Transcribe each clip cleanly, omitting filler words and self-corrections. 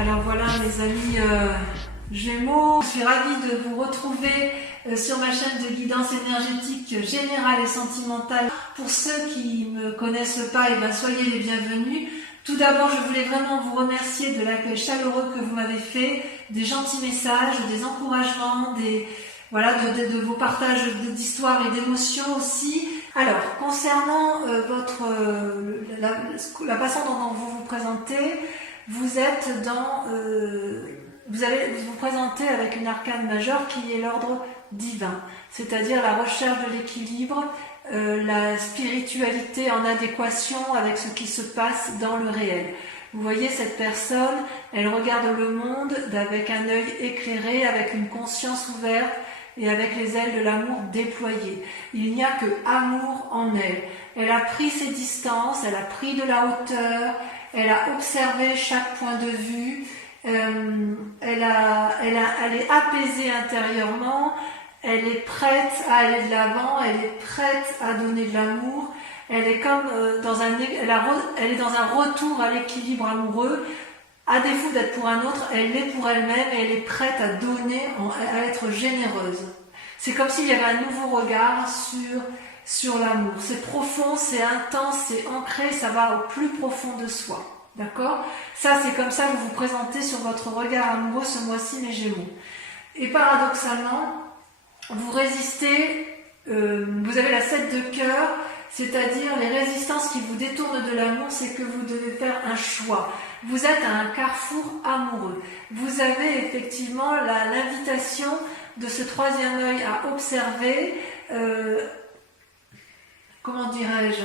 Alors voilà mes amis Gémeaux, je suis ravie de vous retrouver sur ma chaîne de guidance énergétique générale et sentimentale. Pour ceux qui ne me connaissent pas, soyez les bienvenus. Tout d'abord, je voulais vraiment vous remercier de l'accueil chaleureux que vous m'avez fait, des gentils messages, des encouragements, de vos partages d'histoires et d'émotions aussi. Alors, concernant la façon dont vous vous présentez, vous allez vous présenter avec une arcane majeure qui est l'ordre divin, c'est-à-dire la recherche de l'équilibre, la spiritualité en adéquation avec ce qui se passe dans le réel. Vous voyez cette personne, elle regarde le monde avec un œil éclairé, avec une conscience ouverte et avec les ailes de l'amour déployées. Il n'y a que amour en elle. Elle a pris ses distances, elle a pris de la hauteur, elle a observé chaque point de vue, elle est apaisée intérieurement, elle est prête à aller de l'avant, elle est prête à donner de l'amour, elle est comme elle est dans un retour à l'équilibre amoureux. À défaut d'être pour un autre, elle l'est pour elle-même et elle est prête à donner, à être généreuse. C'est comme s'il y avait un nouveau regard sur l'amour. C'est profond, c'est intense, c'est ancré, ça va au plus profond de soi. D'accord ? Ça, c'est comme ça que vous vous présentez sur votre regard amoureux ce mois-ci, mes Gémeaux. Et paradoxalement, vous résistez, vous avez la 7 de cœur, c'est-à-dire les résistances qui vous détournent de l'amour, c'est que vous devez faire un choix. Vous êtes à un carrefour amoureux. Vous avez effectivement l'invitation de ce troisième œil à observer, comment dirais-je ?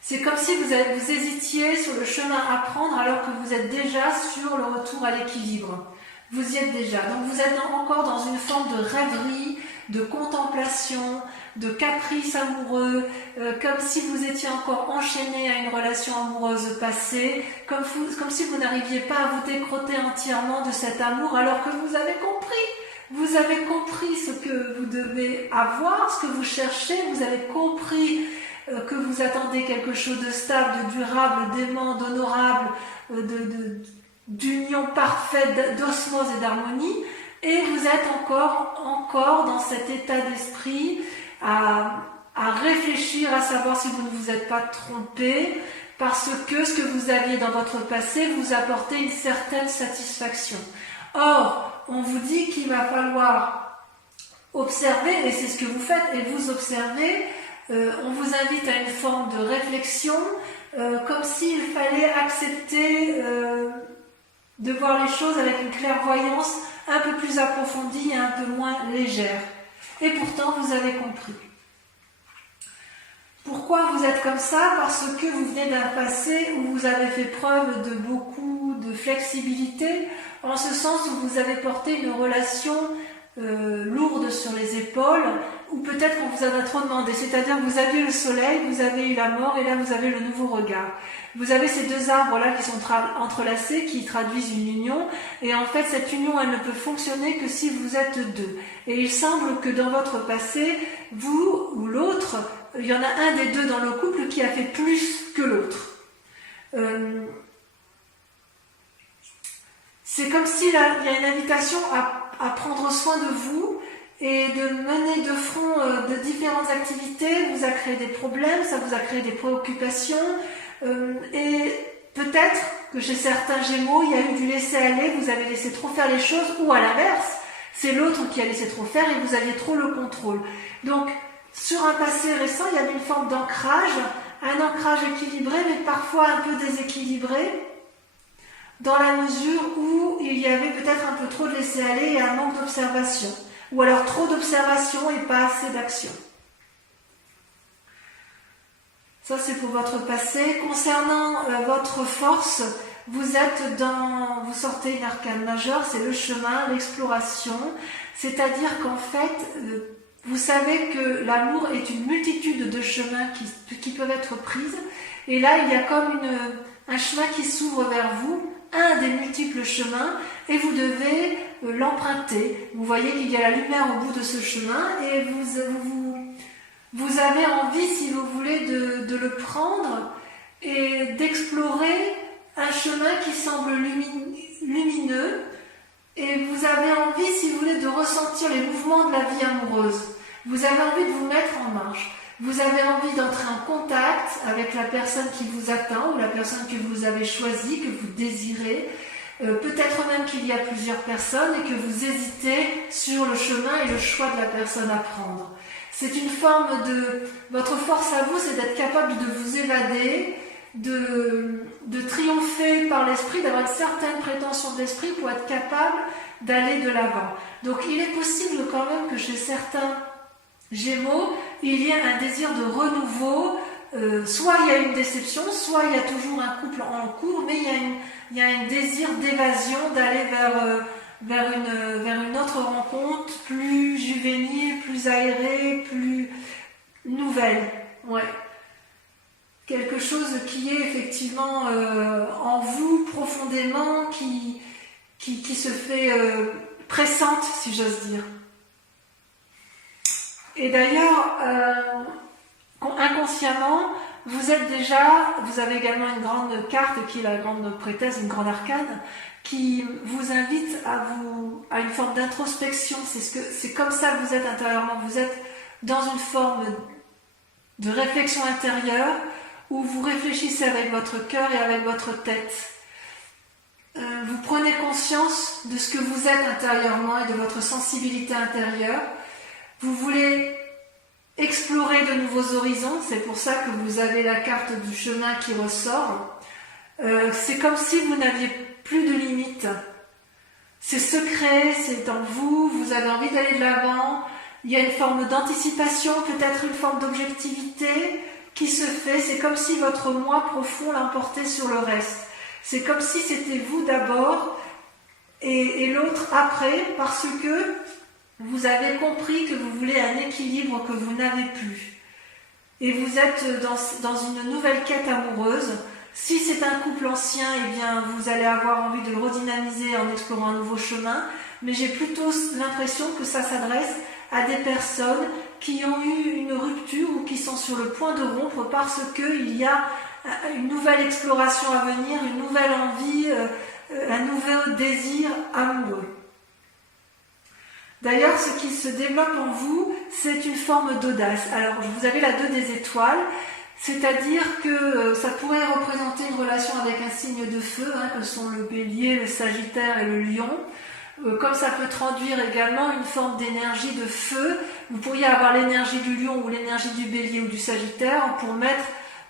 C'est comme si vous hésitiez sur le chemin à prendre alors que vous êtes déjà sur le retour à l'équilibre. Vous y êtes déjà. Donc vous êtes encore dans une forme de rêverie, de contemplation, de caprice amoureux, comme si vous étiez encore enchaîné à une relation amoureuse passée, comme si vous n'arriviez pas à vous décrotter entièrement de cet amour alors que vous avez compris. Vous avez compris ce que vous devez avoir, ce que vous cherchez, vous avez compris que vous attendez quelque chose de stable, de durable, d'aimant, d'honorable, d'union parfaite, d'osmose et d'harmonie, et vous êtes encore dans cet état d'esprit à réfléchir, à savoir si vous ne vous êtes pas trompé, parce que ce que vous aviez dans votre passé vous apportait une certaine satisfaction. Or, on vous dit qu'il va falloir observer, et c'est ce que vous faites, et vous observez. On vous invite à une forme de réflexion, comme s'il fallait accepter de voir les choses avec une clairvoyance un peu plus approfondie et un peu moins légère. Et pourtant, vous avez compris. Pourquoi vous êtes comme ça ? Parce que vous venez d'un passé où vous avez fait preuve de beaucoup de flexibilité, en ce sens où vous avez porté une relation lourde sur les épaules, ou peut-être qu'on vous en a trop demandé, c'est-à-dire que vous aviez le soleil, vous avez eu la mort, et là vous avez le nouveau regard. Vous avez ces deux arbres-là qui sont entrelacés, qui traduisent une union, et en fait cette union, elle ne peut fonctionner que si vous êtes deux. Et il semble que dans votre passé, vous ou l'autre, il y en a un des deux dans le couple qui a fait plus que l'autre. C'est comme s'il y a une invitation à prendre soin de vous et de mener de front de différentes activités. Vous a créé des problèmes, ça vous a créé des préoccupations, et peut-être que chez certains Gémeaux, il y a eu du laisser-aller, vous avez laissé trop faire les choses, ou à l'inverse, c'est l'autre qui a laissé trop faire et vous aviez trop le contrôle. Donc, sur un passé récent, il y avait une forme d'ancrage, un ancrage équilibré, mais parfois un peu déséquilibré, dans la mesure où il y avait peut-être un peu trop de laisser-aller et un manque d'observation, ou alors trop d'observation et pas assez d'action. Ça, c'est pour votre passé. Concernant votre force, vous sortez une arcane majeure, c'est le chemin, l'exploration, c'est-à-dire qu'en fait, vous savez que l'amour est une multitude de chemins qui peuvent être prises, et là, il y a comme un chemin qui s'ouvre vers vous, un des multiples chemins, et vous devez l'emprunter. Vous voyez qu'il y a la lumière au bout de ce chemin, et vous avez envie, si vous voulez, de le prendre et d'explorer un chemin qui semble lumineux, ressentir les mouvements de la vie amoureuse. Vous avez envie de vous mettre en marche. Vous avez envie d'entrer en contact avec la personne qui vous attend ou la personne que vous avez choisie, que vous désirez. Peut-être même qu'il y a plusieurs personnes et que vous hésitez sur le chemin et le choix de la personne à prendre. C'est une forme de... Votre force à vous, c'est d'être capable de vous évader, de triompher par l'esprit, d'avoir une certaine prétention de l'esprit pour être capable d'aller de l'avant. Donc il est possible quand même que chez certains Gémeaux, il y ait un désir de renouveau, soit il y a une déception, soit il y a toujours un couple en cours, mais il y a un désir d'évasion, d'aller vers une autre rencontre, plus juvénile, plus aérée, plus nouvelle. Ouais. Quelque chose qui est effectivement en vous profondément, qui se fait pressante, si j'ose dire. Et d'ailleurs, inconsciemment, vous avez également une grande carte qui est la grande prêtresse, une grande arcane, qui vous invite à une forme d'introspection. C'est comme ça que vous êtes intérieurement. Vous êtes dans une forme de réflexion intérieure où vous réfléchissez avec votre cœur et avec votre tête. Vous prenez conscience de ce que vous êtes intérieurement et de votre sensibilité intérieure. Vous voulez explorer de nouveaux horizons, c'est pour ça que vous avez la carte du chemin qui ressort. C'est comme si vous n'aviez plus de limites. C'est secret, c'est en vous, vous avez envie d'aller de l'avant. Il y a une forme d'anticipation, peut-être une forme d'objectivité qui se fait. C'est comme si votre moi profond l'emportait sur le reste. C'est comme si c'était vous d'abord et l'autre après, parce que vous avez compris que vous voulez un équilibre que vous n'avez plus. Et vous êtes dans une nouvelle quête amoureuse. Si c'est un couple ancien, eh bien, vous allez avoir envie de le redynamiser en explorant un nouveau chemin. Mais j'ai plutôt l'impression que ça s'adresse à des personnes qui ont eu une rupture ou qui sont sur le point de rompre parce qu'il y a une nouvelle exploration à venir, une nouvelle envie, un nouveau désir amoureux. D'ailleurs, ce qui se développe en vous, c'est une forme d'audace. Alors, vous avez la 2 des étoiles, c'est-à-dire que ça pourrait représenter une relation avec un signe de feu, que sont le bélier, le sagittaire et le lion. Comme ça peut traduire également une forme d'énergie de feu, vous pourriez avoir l'énergie du lion ou l'énergie du bélier ou du sagittaire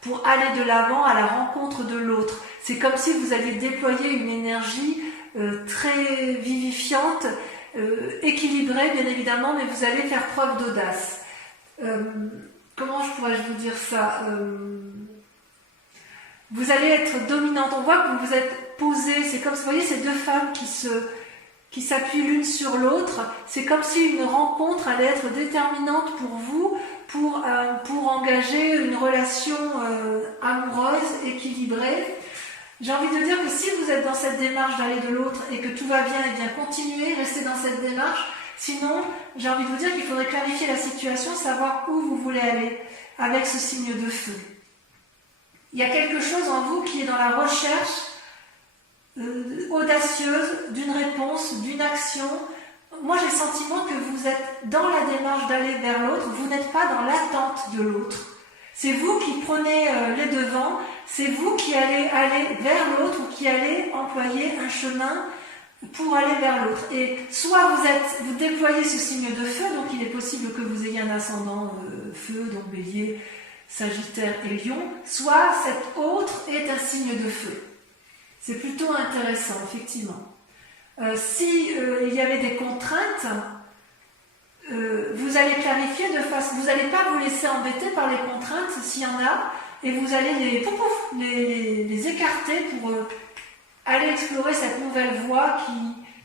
pour aller de l'avant à la rencontre de l'autre. C'est comme si vous alliez déployer une énergie très vivifiante, équilibrée bien évidemment, mais vous allez faire preuve d'audace. Comment pourrais-je vous dire ça Vous allez être dominante. On voit que vous êtes posée. C'est comme, vous voyez, ces 2 femmes qui s'appuient l'une sur l'autre. C'est comme si une rencontre allait être déterminante pour vous, pour engager une relation amoureuse, équilibrée. J'ai envie de dire que si vous êtes dans cette démarche d'aller de l'autre et que tout va bien, eh bien continuez, restez dans cette démarche. Sinon, j'ai envie de vous dire qu'il faudrait clarifier la situation, savoir où vous voulez aller avec ce signe de feu. Il y a quelque chose en vous qui est dans la recherche audacieuse d'une réponse, d'une action. Moi, j'ai le sentiment que vous êtes dans la démarche d'aller vers l'autre, vous n'êtes pas dans l'attente de l'autre. C'est vous qui prenez les devants, c'est vous qui allez aller vers l'autre ou qui allez employer un chemin pour aller vers l'autre. Et soit vous déployez ce signe de feu, donc il est possible que vous ayez un ascendant feu, donc bélier, sagittaire et lion, soit cet autre est un signe de feu. C'est plutôt intéressant, effectivement. Si il y avait des contraintes, vous allez clarifier de façon, vous n'allez pas vous laisser embêter par les contraintes s'il y en a, et vous allez les écarter pour aller explorer cette nouvelle voie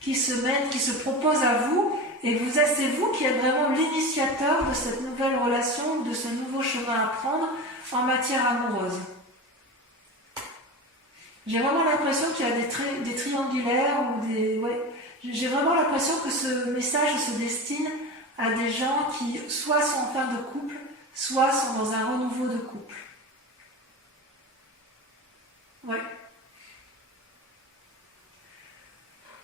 qui se mène, qui se propose à vous, et c'est vous qui êtes vraiment l'initiateur de cette nouvelle relation, de ce nouveau chemin à prendre en matière amoureuse. J'ai vraiment l'impression qu'il y a des triangulaires ou des... Ouais, j'ai vraiment l'impression que ce message se destine à des gens qui soit sont en fin de couple, soit sont dans un renouveau de couple. Ouais.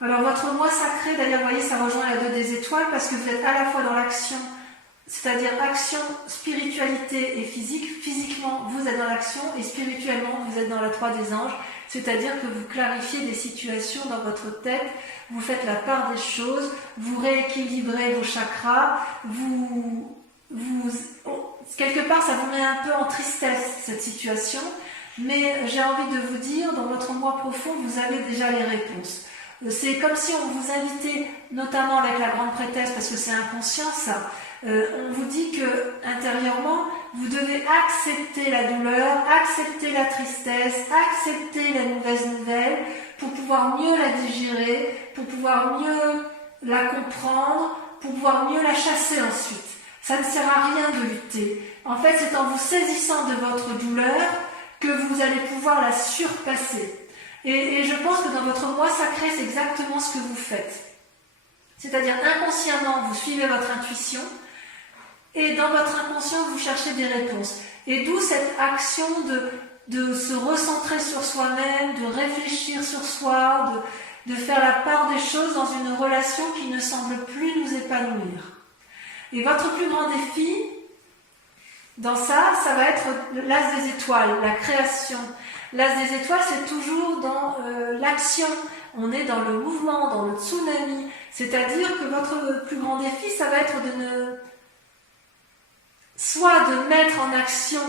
Alors votre moi sacré, d'ailleurs, vous voyez, ça rejoint la 2 des étoiles parce que vous êtes à la fois dans l'action, c'est-à-dire action, spiritualité et physique. Physiquement, vous êtes dans l'action et spirituellement, vous êtes dans la 3 des anges. C'est-à-dire que vous clarifiez des situations dans votre tête, vous faites la part des choses, vous rééquilibrez vos chakras, quelque part, ça vous met un peu en tristesse, cette situation. Mais j'ai envie de vous dire, dans votre moi profond, vous avez déjà les réponses. C'est comme si on vous invitait, notamment avec la grande prêtresse, parce que c'est inconscient ça, on vous dit que intérieurement, vous devez accepter la douleur, accepter la tristesse, accepter la mauvaise nouvelle, pour pouvoir mieux la digérer, pour pouvoir mieux la comprendre, pour pouvoir mieux la chasser ensuite. Ça ne sert à rien de lutter. En fait, c'est en vous saisissant de votre douleur que vous allez pouvoir la surpasser. Et je pense que dans votre moi sacré, c'est exactement ce que vous faites. C'est-à-dire inconsciemment, vous suivez votre intuition et dans votre inconscient, vous cherchez des réponses. Et d'où cette action de se recentrer sur soi-même, de réfléchir sur soi, de faire la part des choses dans une relation qui ne semble plus nous épanouir. Et votre plus grand défi, dans ça va être l'as des étoiles, la création. L'as des étoiles, c'est toujours dans l'action. On est dans le mouvement, dans le tsunami. C'est-à-dire que votre plus grand défi, ça va être soit de mettre en action,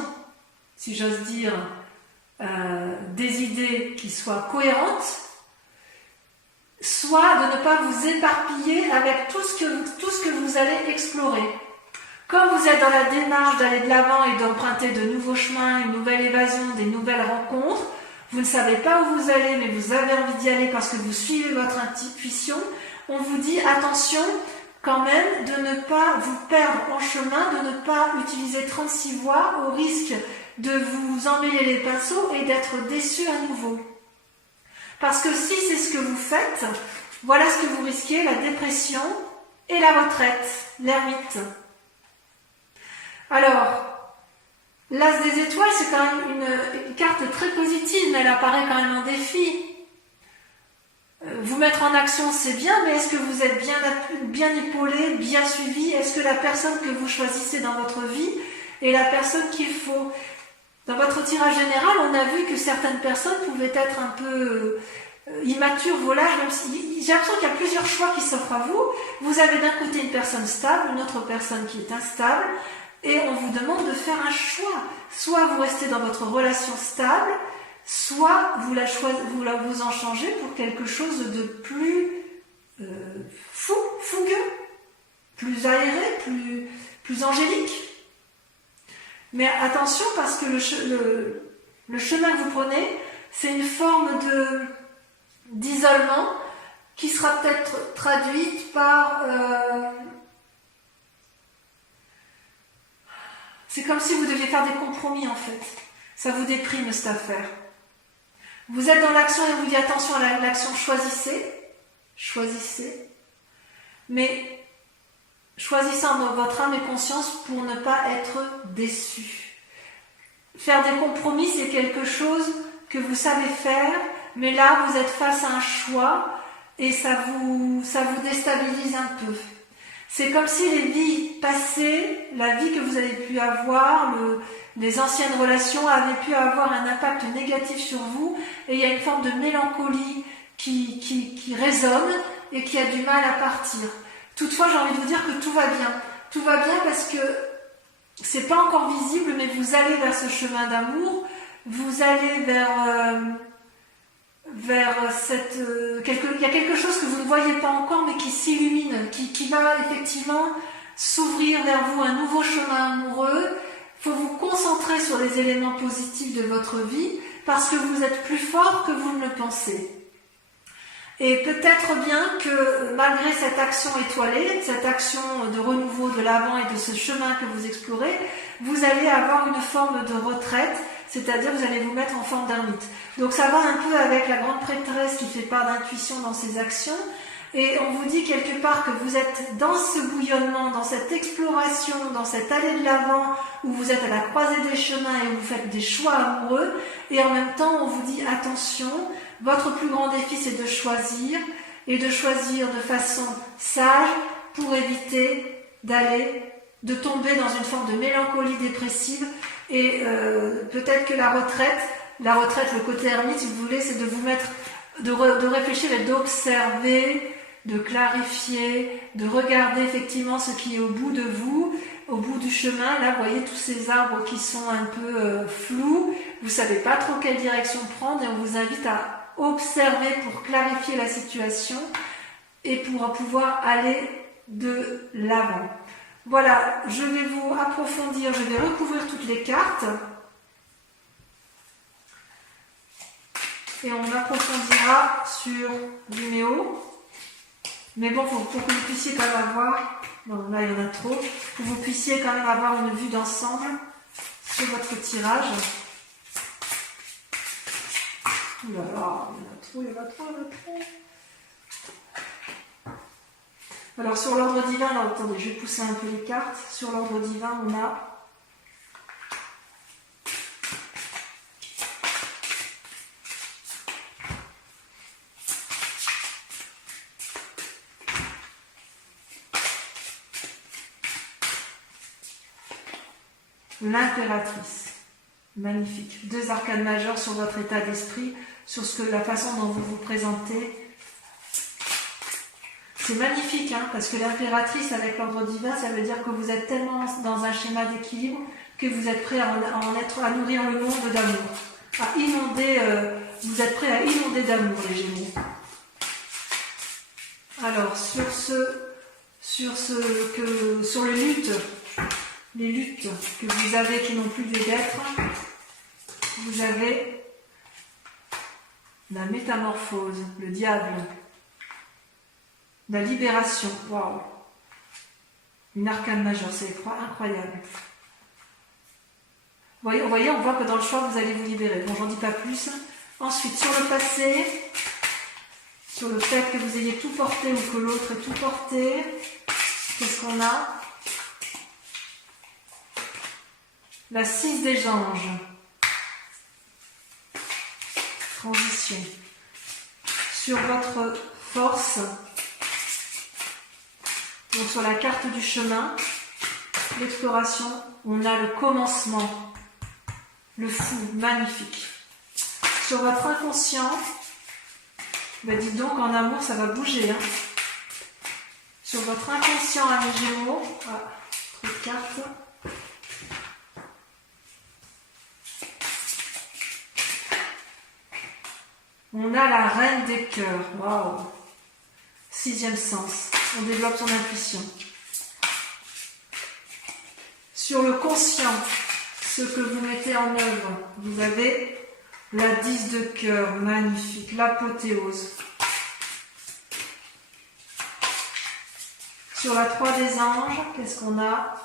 si j'ose dire, des idées qui soient cohérentes, soit de ne pas vous éparpiller avec tout ce que vous allez explorer. Comme vous êtes dans la démarche d'aller de l'avant et d'emprunter de nouveaux chemins, une nouvelle évasion, des nouvelles rencontres, vous ne savez pas où vous allez, mais vous avez envie d'y aller parce que vous suivez votre intuition, on vous dit attention quand même de ne pas vous perdre en chemin, de ne pas utiliser 36 voies au risque de vous emmêler les pinceaux et d'être déçu à nouveau. Parce que si c'est ce que vous faites, voilà ce que vous risquez, la dépression et la retraite, l'ermite. Alors, l'as des étoiles, c'est quand même une carte très positive, mais elle apparaît quand même en défi. Vous mettre en action, c'est bien, mais est-ce que vous êtes bien épaulé, bien suivi? Est-ce que la personne que vous choisissez dans votre vie est la personne qu'il faut? Dans votre tirage général, on a vu que certaines personnes pouvaient être un peu immatures, volages, même si j'ai l'impression qu'il y a plusieurs choix qui s'offrent à vous. Vous avez d'un côté une personne stable, une autre personne qui est instable, et on vous demande de faire un choix. Soit vous restez dans votre relation stable, soit vous en changez pour quelque chose de plus fougueux, plus aéré, plus angélique. Mais attention parce que le chemin que vous prenez, c'est une forme d'isolement qui sera peut-être traduite par... c'est comme si vous deviez faire des compromis en fait. Ça vous déprime cette affaire. Vous êtes dans l'action et on vous dit attention à l'action, choisissez, mais choisissez en votre âme et conscience pour ne pas être déçu. Faire des compromis, c'est quelque chose que vous savez faire, mais là vous êtes face à un choix et ça vous déstabilise un peu. C'est comme si les vies passées, la vie que vous avez pu avoir, les anciennes relations avaient pu avoir un impact négatif sur vous et il y a une forme de mélancolie qui résonne et qui a du mal à partir. Toutefois, j'ai envie de vous dire que tout va bien. Tout va bien parce que c'est pas encore visible, mais vous allez vers ce chemin d'amour, vous allez vers cette... il y a quelque chose que vous ne voyez pas encore, mais qui s'illumine, qui va effectivement s'ouvrir vers vous, un nouveau chemin amoureux. Il faut vous concentrer sur les éléments positifs de votre vie, parce que vous êtes plus fort que vous ne le pensez. Et peut-être bien que malgré cette action étoilée, cette action de renouveau de l'avant et de ce chemin que vous explorez, vous allez avoir une forme de retraite, c'est-à-dire vous allez vous mettre en forme d'ermite. Donc ça va un peu avec la grande prêtresse qui fait part d'intuition dans ses actions, et on vous dit quelque part que vous êtes dans ce bouillonnement, dans cette exploration, dans cette allée de l'avant, où vous êtes à la croisée des chemins et où vous faites des choix amoureux, et en même temps on vous dit attention, votre plus grand défi c'est de choisir, et de choisir de façon sage pour éviter de tomber dans une forme de mélancolie dépressive et peut-être que la retraite, le côté ermite si vous voulez, c'est de vous mettre, de réfléchir et d'observer, de clarifier, de regarder effectivement ce qui est au bout de vous, au bout du chemin. Là, vous voyez tous ces arbres qui sont un peu flous, vous ne savez pas trop quelle direction prendre et on vous invite à observer pour clarifier la situation et pour pouvoir aller de l'avant. Voilà, je vais vous approfondir, je vais recouvrir toutes les cartes et on approfondira sur Vimeo. Mais bon, pour que vous puissiez quand même avoir, non là il y en a trop, pour que vous puissiez quand même avoir une vue d'ensemble sur votre tirage. Ouh là là, il y en a trop. Alors sur l'ordre divin, là, attendez, je vais pousser un peu les cartes. Sur l'ordre divin, on a l'impératrice. Magnifique. 2 arcanes majeures sur votre état d'esprit, sur la façon dont vous vous présentez. C'est magnifique, hein, parce que l'impératrice avec l'ordre divin, ça veut dire que vous êtes tellement dans un schéma d'équilibre que vous êtes prêt à nourrir le monde d'amour, à inonder, vous êtes prêt à inonder d'amour, les Gémeaux. Alors, sur les luttes que vous avez qui n'ont plus lieu d'être, vous avez la métamorphose, le diable, la libération, waouh, une arcane majeure, c'est incroyable. Vous voyez, on voit que dans le choix, vous allez vous libérer. Bon, j'en dis pas plus. Ensuite, sur le passé, sur le fait que vous ayez tout porté ou que l'autre ait tout porté, qu'est-ce qu'on a? La 6 des anges. Transition. Sur votre force, donc sur la carte du chemin, l'exploration, on a le commencement, le fou, magnifique. Sur votre inconscient, ben dites donc en amour ça va bouger. Hein. Sur votre inconscient, amis Gémeaux, trop de cartes. On a la reine des cœurs, waouh, 6e sens, on développe son intuition. Sur le conscient, ce que vous mettez en œuvre, vous avez la 10 de cœur, magnifique, l'apothéose. Sur la 3 des anges, qu'est-ce qu'on a?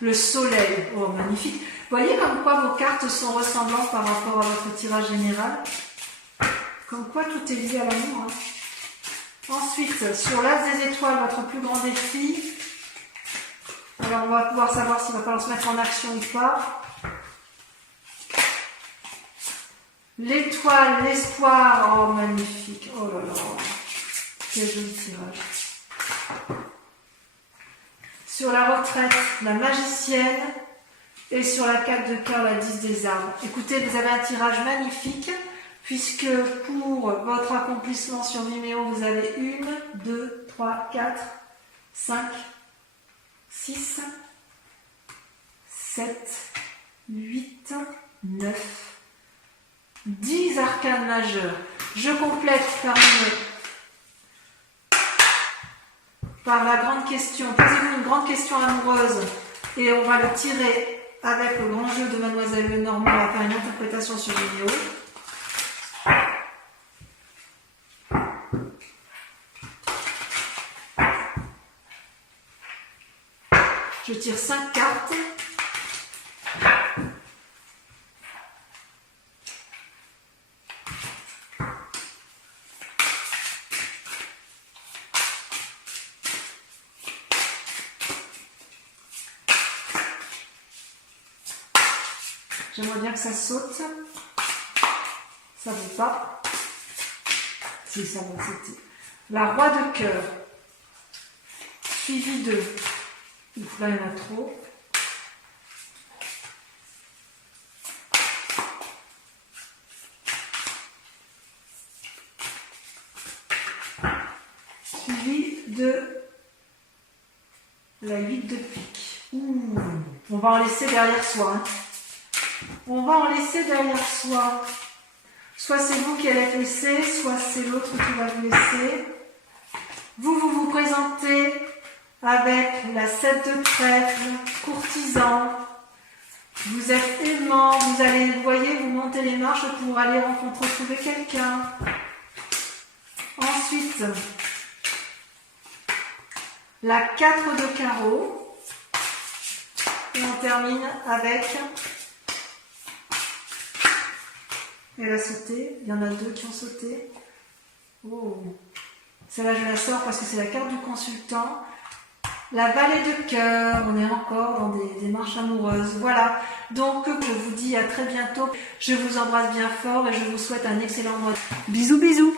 Le soleil, oh magnifique. Vous voyez comme quoi vos cartes sont ressemblantes par rapport à votre tirage général? Comme quoi tout est lié à l'amour. Hein. Ensuite, sur l'as des étoiles, votre plus grand défi. Alors on va pouvoir savoir s'il va falloir se mettre en action ou pas. L'étoile, l'espoir, oh magnifique, oh là là, quel joli tirage. Sur la retraite, la magicienne. Et sur la 4 de cœur, la 10 des arbres. Écoutez, vous avez un tirage magnifique, puisque pour votre accomplissement sur Vimeo, vous avez 1, 2, 3, 4, 5, 6, 7, 8, 9, 10 arcanes majeures. Je complète par la grande question. Posez-vous une grande question amoureuse et on va le tirer avec le grand jeu de Mademoiselle Lenormand. On va faire une interprétation sur vidéo. Je tire 5 cartes. J'aimerais bien que ça saute. Ça vaut pas. Si, ça vaut, c'était. La roi de cœur. Suivi de. Ouf, là, il y en a trop. Suivi de la 8 de pique. Ouh, on va en laisser derrière soi. Hein. On va en laisser derrière soi. Soit c'est vous qui allez être laissé, soit c'est l'autre qui va vous laisser. Vous vous présentez avec la 7 de trèfle, courtisan. Vous êtes aimant, vous allez, vous voyez, vous montez les marches pour aller retrouver quelqu'un. Ensuite, la 4 de carreau. Et on termine avec... Elle a sauté, il y en a 2 qui ont sauté. Oh. Celle-là, je la sors parce que c'est la carte du consultant. La vallée de cœur, on est encore dans des marches amoureuses. Voilà, donc je vous dis à très bientôt. Je vous embrasse bien fort et je vous souhaite un excellent mois. Bisous, bisous.